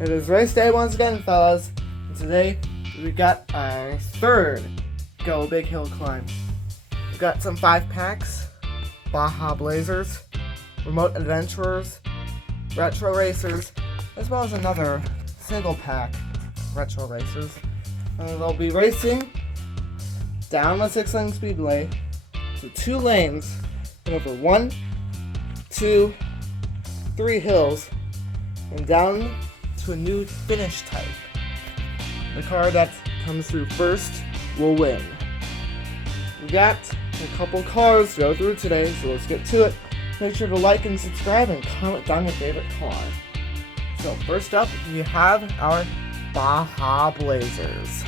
It is race day once again, fellas. And today we got our third Go Big Hill Climb. We got some 5-packs, Baja Blazers, Remote Adventurers, Retro Racers, as well as another single pack Retro Racers. And they'll be racing down the 6-lane speedway to 2 lanes and over 1, 2, 3 hills and down to a new finish type. The car that comes through first will win. We got a couple cars to go through today, so let's get to it. Make sure to like and subscribe and comment down your favorite car. So first up, we have our Baja Blazers.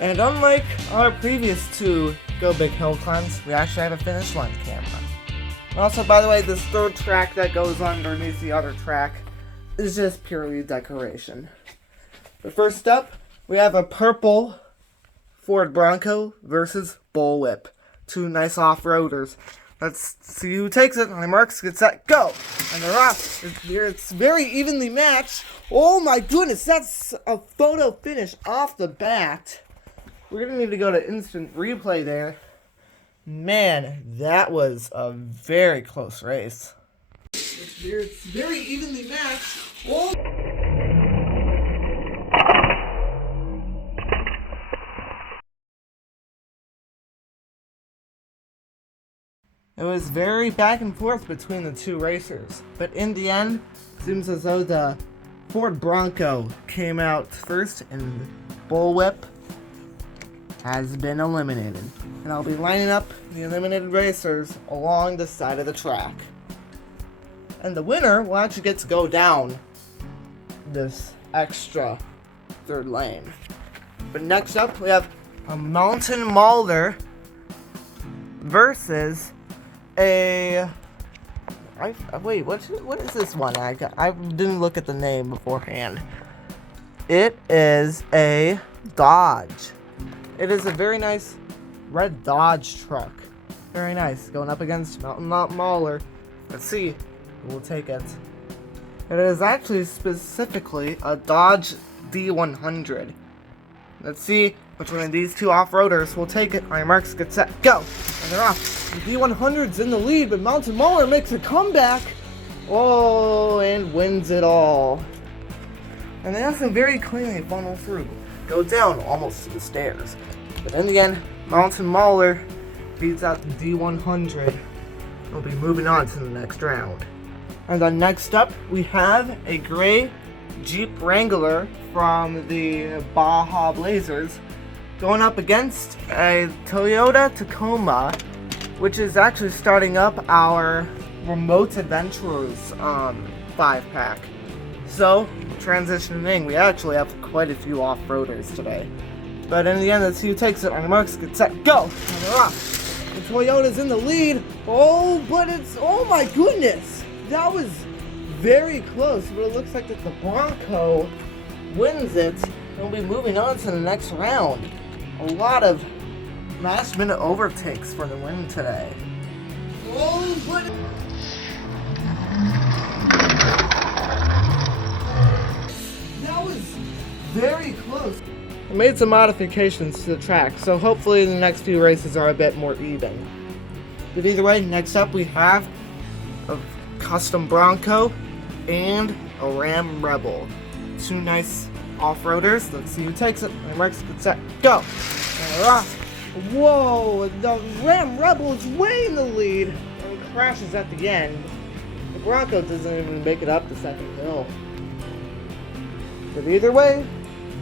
And unlike our previous 2 Go Big Hill climbs, we actually have a finish line camera. Also, by the way, this third track that goes underneath the other track is just purely decoration. But first up, we have a purple Ford Bronco versus Bullwhip. 2 nice off-roaders. Let's see who takes it. On the marks, get set, go! And they're off. It's very evenly matched. Oh my goodness, that's a photo finish off the bat. We're gonna need to go to instant replay there. Man, that was a very close race. It's very evenly matched. Oh. It was very back and forth between the 2 racers, but in the end, it seems as though the Ford Bronco came out first and Bullwhip has been eliminated. And I'll be lining up the eliminated racers along the side of the track. And the winner will actually get to go down this extra 3rd lane. But next up, we have a Mountain Mauler versus a... wait, what is this one? I didn't look at the name beforehand. It is a Dodge. It is a very nice red Dodge truck. Very nice. Going up against Mountain Mauler. Let's see who will take it. It is actually specifically a Dodge D100. Let's see which one of these 2 off-roaders will take it. On your marks, get set, go! And they're off. The D100's in the lead, but Mountain Mauler makes a comeback. Oh, and wins it all. And they also very cleanly funnel through. Go down almost to the stairs. But in the end, Mountain Mauler beats out the D100. We'll be moving on to the next round. And then next up, we have a gray Jeep Wrangler from the Baja Blazers going up against a Toyota Tacoma, which is actually starting up our Remote Adventurers 5-pack. So, transitioning, we actually have quite a few off-roaders today. But in the end, let's see who takes it. On the marks, get set, go! And they're off. The Toyota's in the lead. Oh, but oh my goodness! That was very close, but it looks like that the Bronco wins it. And we'll be moving on to the next round. A lot of last-minute overtakes for the win today. Oh, but... that was very close. I made some modifications to the track, so hopefully the next few races are a bit more even. But either way, next up we have a custom Bronco and a Ram Rebel. 2 nice off-roaders. Let's see who takes it. My marks, get set, go! And they're off. Whoa, the Ram Rebel is way in the lead and crashes at the end. The Bronco doesn't even make it up the 2nd hill. But either way,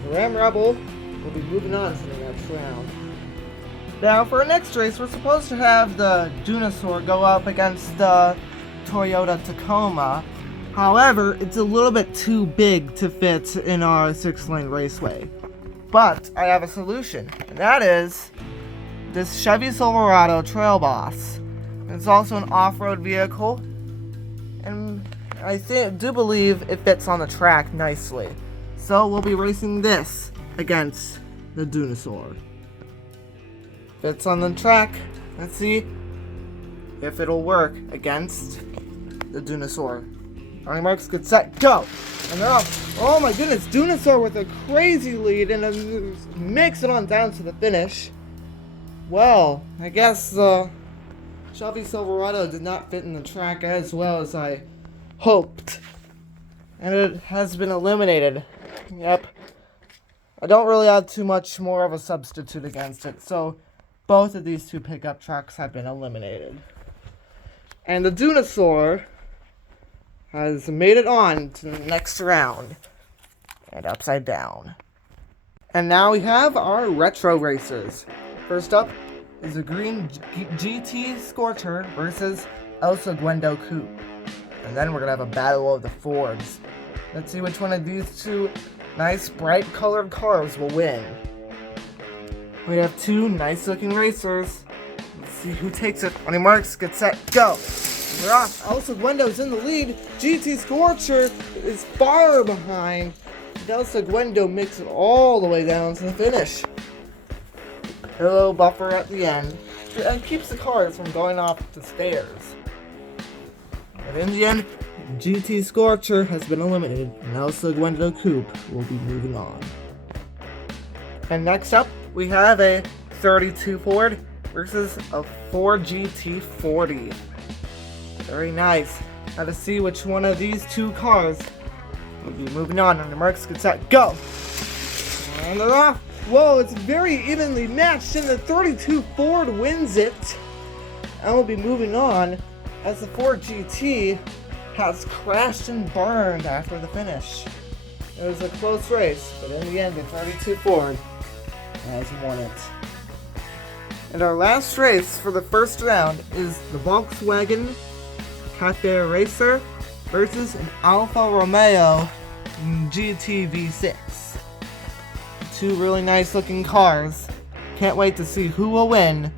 the Ram Rebel will be moving on to the next round. Now, for our next race, we're supposed to have the Dunosaur go up against the Toyota Tacoma. However, it's a little bit too big to fit in our 6-lane raceway. But I have a solution, and that is this Chevy Silverado Trail Boss. It's also an off-road vehicle, and I do believe it fits on the track nicely. So we'll be racing this against the Dunosaur. Fits on the track. Let's see if it'll work against the Dunosaur. On your marks, get set, go! And they're off. Oh my goodness, Dunasaur with a crazy lead and makes it on down to the finish. Well, I guess Shelby Silverado did not fit in the track as well as I hoped. And it has been eliminated. Yep. I don't really have too much more of a substitute against it, so both of these two pickup trucks have been eliminated. And the Dunasaur has made it on to the next round. And upside down. And now we have our retro racers. First up is the green GT Scorcher versus El Segundo Coupe. And then we're going to have a battle of the Fords. Let's see which one of these two nice bright colored cars will win. We have two nice looking racers. Let's see who takes it. On your marks, get set, go! We're off. El Seguindo's in the lead. GT Scorcher is far behind. El Segundo makes it all the way down to the finish. A little buffer at the end. And keeps the cars from going off the stairs. But in the end, GT Scorcher has been eliminated, and El Segundo Coupe will be moving on. And next up, we have a 32 Ford versus a Ford GT40. Very nice. Now to see which one of these two cars will be moving on. On the marks, get set, go! And they're off. Whoa, it's very evenly matched, and the 32 Ford wins it. And we'll be moving on as the Ford GT has crashed and burned after the finish. It was a close race, but in the end, the 32 Ford has won it. And our last race for the first round is the Volkswagen Cafe Racer versus an Alfa Romeo GT V6. Two really nice looking cars. Can't wait to see who will win,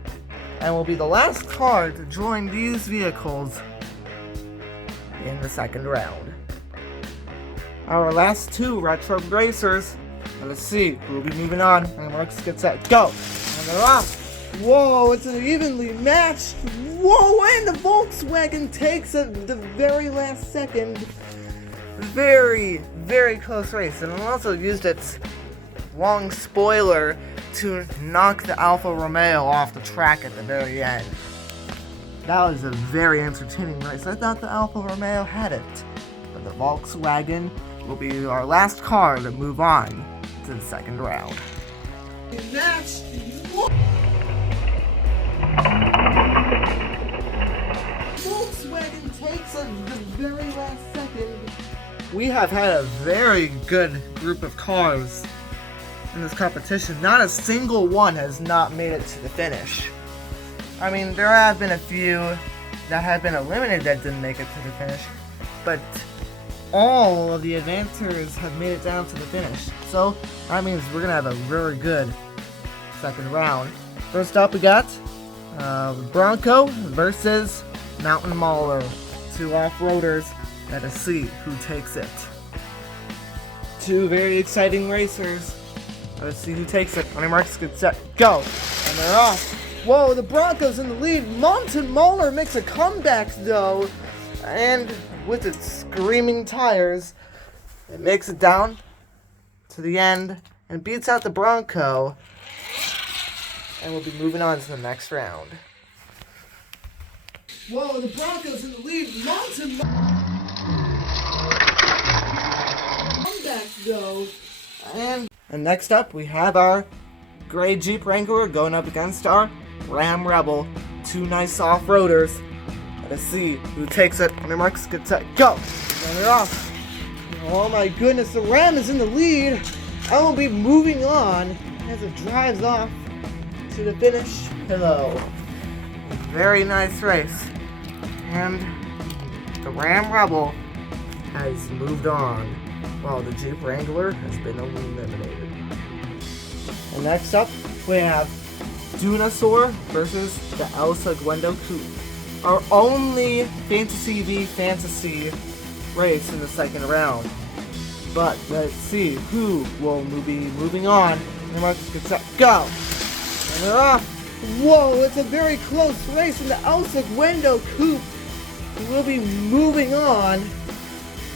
and will be the last car to join these vehicles in the second round. Our last two retro racers. Let's see who will be moving on. And marks, get set, go! And they're off. Whoa, it's an evenly matched. Whoa, and the Volkswagen takes it the very last second. Very, very close race. And it also used its long spoiler to knock the Alfa Romeo off the track at the very end. That was a very entertaining race. I thought the Alfa Romeo had it. But the Volkswagen will be our last car to move on to the second round. Volkswagen takes it the very last second. We have had a very good group of cars in this competition. Not a single one has not made it to the finish. I mean, there have been a few that have been eliminated that didn't make it to the finish, but all of the advancers have made it down to the finish. So that means we're gonna have a very good second round. First up, we got Bronco versus Mountain Mauler. Two off-roaders. Let us see who takes it. Two very exciting racers. Let's see who takes it. On your marks, get set, go! And they're off. Whoa, the Bronco's in the lead. Mountain Mauler makes a comeback though. And with its screaming tires, it makes it down to the end and beats out the Bronco. And we'll be moving on to the next round. Whoa, the Bronco's in the lead. Mountain comeback though. And next up, we have our gray Jeep Wrangler going up against our Ram Rebel. Two nice off-roaders. Let's see who takes it. On your marks, get set, go! And they're off. Oh my goodness, the Ram is in the lead. I will be moving on as it drives off to the finish. Hello. Very nice race. And the Ram Rebel has moved on, while the Jeep Wrangler has been eliminated. And next up, we have Dunasaur versus the El Segundo Coupe. Our only Fantasy v Fantasy race in the second round. But let's see who will be moving on. Your marks, get set, go! And they're off. Whoa, it's a very close race, and the El Segundo Coupe will be moving on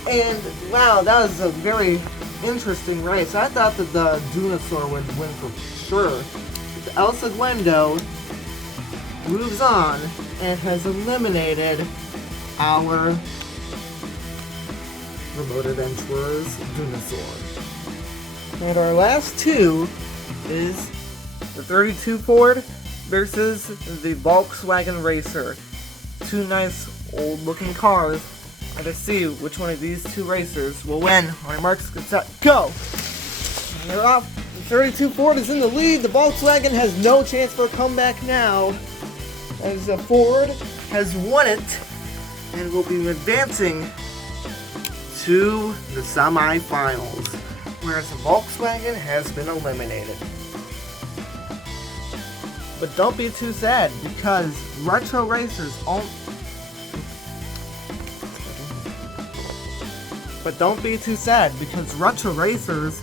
And wow, that was a very interesting race. I thought that the Dunosaur would win for sure. But El Segundo moves on and has eliminated our remote adventurer's Dunosaur. And our last two is the 32 Ford versus the Volkswagen Racer. Two nice old looking cars. And to see which one of these two racers will win. On your marks, get set, go! And they're off. The 32 Ford is in the lead. The Volkswagen has no chance for a comeback now, as the Ford has won it and will be advancing to the semifinals, whereas the Volkswagen has been eliminated. But don't be too sad, because Retro Racers own. But don't be too sad, because Retro Racers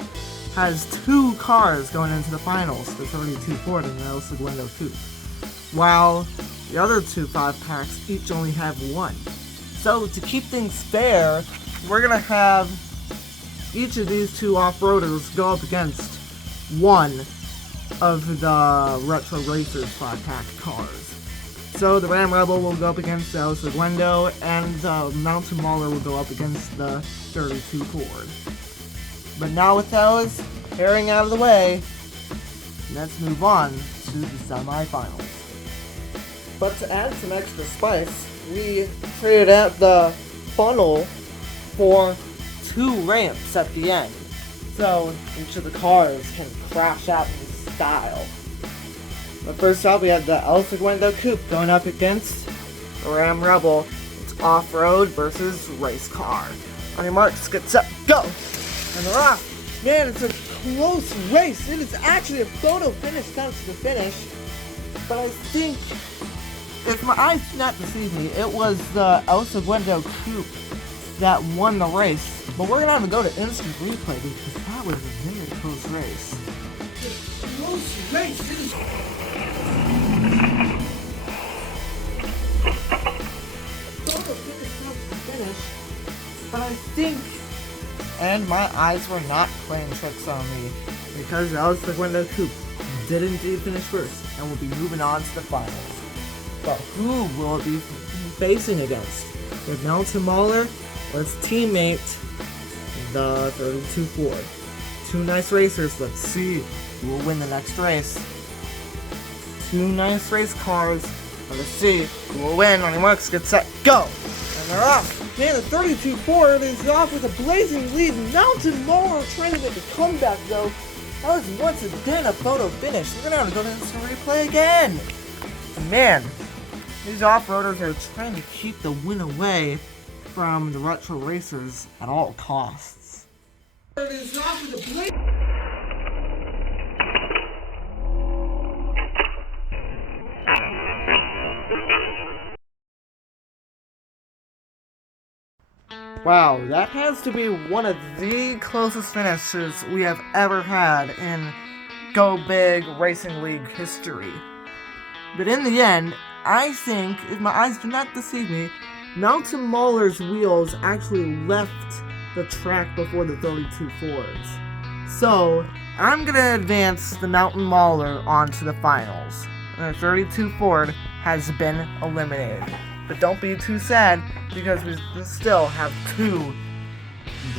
has two cars going into the finals, the 32 Ford and the El Segundo Coupe, while the other two 5-packs each only have one. So to keep things fair, we're going to have each of these two off-roaders go up against one of the Retro Racers 5-pack cars. So the Ram Rebel will go up against the El Segundo, and the Mountain Mauler will go up against the 32 Ford. But now with those airing out of the way, let's move on to the semifinals. But to add some extra spice, we created out the funnel for two ramps at the end, so each of the cars can crash out in style. But first off, we have the El Segundo Coupe going up against the Ram Rebel. It's off-road versus race car. On your marks, get set, go! And they're off. Man, it's a close race. It is actually a photo finish comes to the finish. But I think, if my eyes do not deceive me, it was the El Segundo Coupe that won the race. But we're gonna have to go to instant replay because that was a very close race. It's a close race. It is. Photo finish comes to the finish. But I think, and my eyes were not playing tricks on me, because El Segundo Coupe did indeed finish first and will be moving on to the finals. But who will it be facing against? With Mountain Mauler or its teammate, the 32 Ford? Two nice racers. Let's see who will win the next race. Two nice race cars. Let's see who will win. On your marks, get set, go! And they're off. Man, the 32 Ford is off with a blazing lead. Mountain Mauler trying to make a comeback though. That was once again a photo finish. We're gonna have to go to instant replay again. And man, these off-roaders are trying to keep the win away from the Retro Racers at all costs. It is off with a blazing. Wow, that has to be one of the closest finishes we have ever had in Go Big Racing League history. But in the end, I think, if my eyes do not deceive me, Mountain Mauler's wheels actually left the track before the 32 Fords. So, I'm gonna advance the Mountain Mauler onto the finals. The 32 Ford has been eliminated. But don't be too sad, because we still have two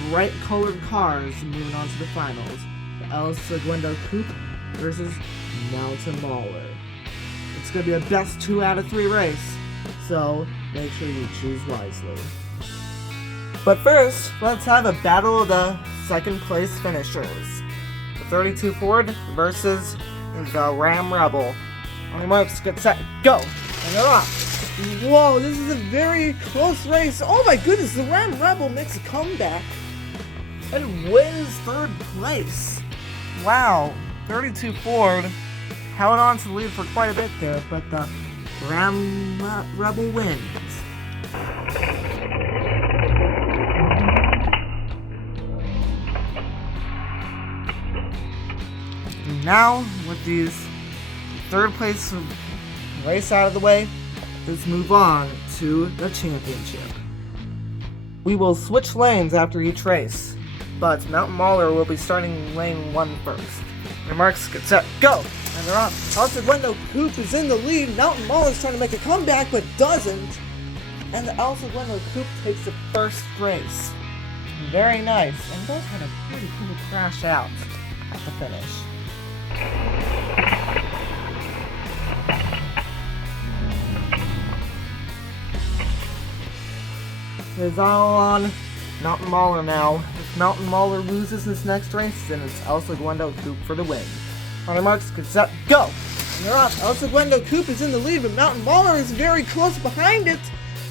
bright colored cars moving on to the finals. The El Segundo Coupe versus Mountain Mauler. It's going to be a best 2 out of 3 race, so make sure you choose wisely. But first, let's have a battle of the second place finishers. The 32 Ford versus the Ram Rebel. On your marks, get set, go! And they're off. Whoa, this is a very close race. Oh my goodness, the Ram Rebel makes a comeback and wins third place. Wow, 32 Ford held on to the lead for quite a bit there, but the Ram Rebel wins. And now, with these third place race out of the way, let's move on to the championship. We will switch lanes after each race, but Mountain Mauler will be starting lane 1 first. Remarks, get set, go! And they're off. El Segundo Coupe is in the lead. Mountain Mauler is trying to make a comeback, but doesn't. And the El Segundo Coupe takes the first race. Very nice. And both had a pretty cool crash out at the finish. It's all on Mountain Mauler now. If Mountain Mauler loses this next race, then it's El Segundo Coupe for the win. On our marks, get set, go! And they're off. El Segundo Coupe is in the lead, but Mountain Mauler is very close behind it.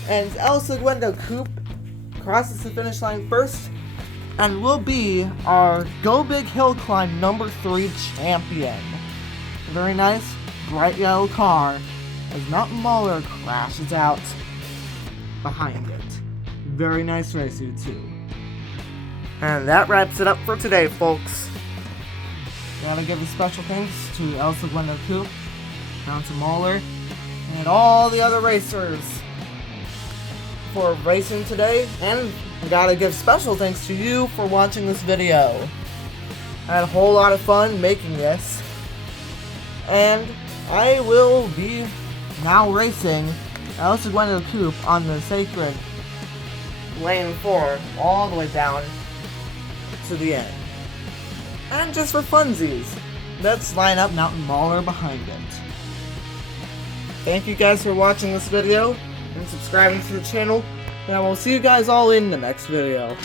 And El Segundo Coupe crosses the finish line first and will be our Go Big Hill Climb number 3 champion. A very nice, bright yellow car as Mountain Mauler crashes out behind it. Very nice race, you two. And that wraps it up for today, folks. Gotta give a special thanks to El Segundo Coupe, Mountain Mauler, and all the other racers for racing today. And gotta give special thanks to you for watching this video. I had a whole lot of fun making this. And I will be now racing El Segundo Coupe on the sacred lane 4 all the way down to the end. And just for funsies, let's line up Mountain Mauler behind it. Thank you guys for watching this video and subscribing to the channel, and I will see you guys all in the next video.